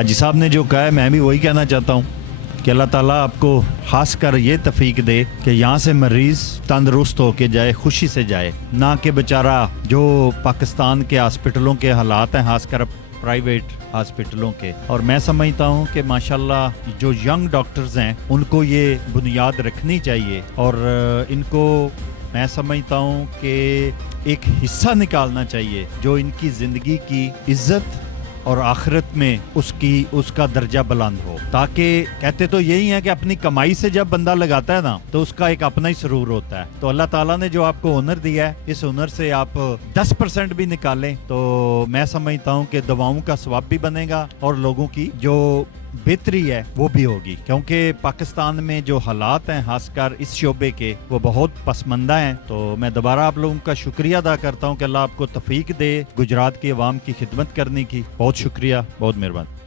حاجی صاحب نے جو کہا ہے میں بھی وہی کہنا چاہتا ہوں کہ اللہ تعالیٰ آپ کو خاص کر یہ توفیق دے کہ یہاں سے مریض تندرست ہو کے جائے، خوشی سے جائے، نہ کہ بیچارہ جو پاکستان کے ہاسپٹلوں کے حالات ہیں، خاص کر پرائیویٹ ہاسپٹلوں کے، اور میں سمجھتا ہوں کہ ماشاءاللہ جو ینگ ڈاکٹرز ہیں ان کو یہ بنیاد رکھنی چاہیے، اور ان کو میں سمجھتا ہوں کہ ایک حصہ نکالنا چاہیے جو ان کی زندگی کی عزت اور آخرت میں اس کا درجہ بلند ہو، تاکہ کہتے تو یہی ہے کہ اپنی کمائی سے جب بندہ لگاتا ہے نا تو اس کا ایک اپنا ہی سرور ہوتا ہے۔ تو اللہ تعالیٰ نے جو آپ کو ہنر دیا ہے، اس ہنر سے آپ 10% بھی نکالیں تو میں سمجھتا ہوں کہ دواؤں کا ثواب بھی بنے گا اور لوگوں کی جو بہتری ہے وہ بھی ہوگی، کیونکہ پاکستان میں جو حالات ہیں خاص کر اس شعبے کے وہ بہت پسماندہ ہیں۔ تو میں دوبارہ آپ لوگوں کا شکریہ ادا کرتا ہوں کہ اللہ آپ کو توفیق دے گجرات کی عوام کی خدمت کرنے کی۔ بہت شکریہ، بہت مہربانی۔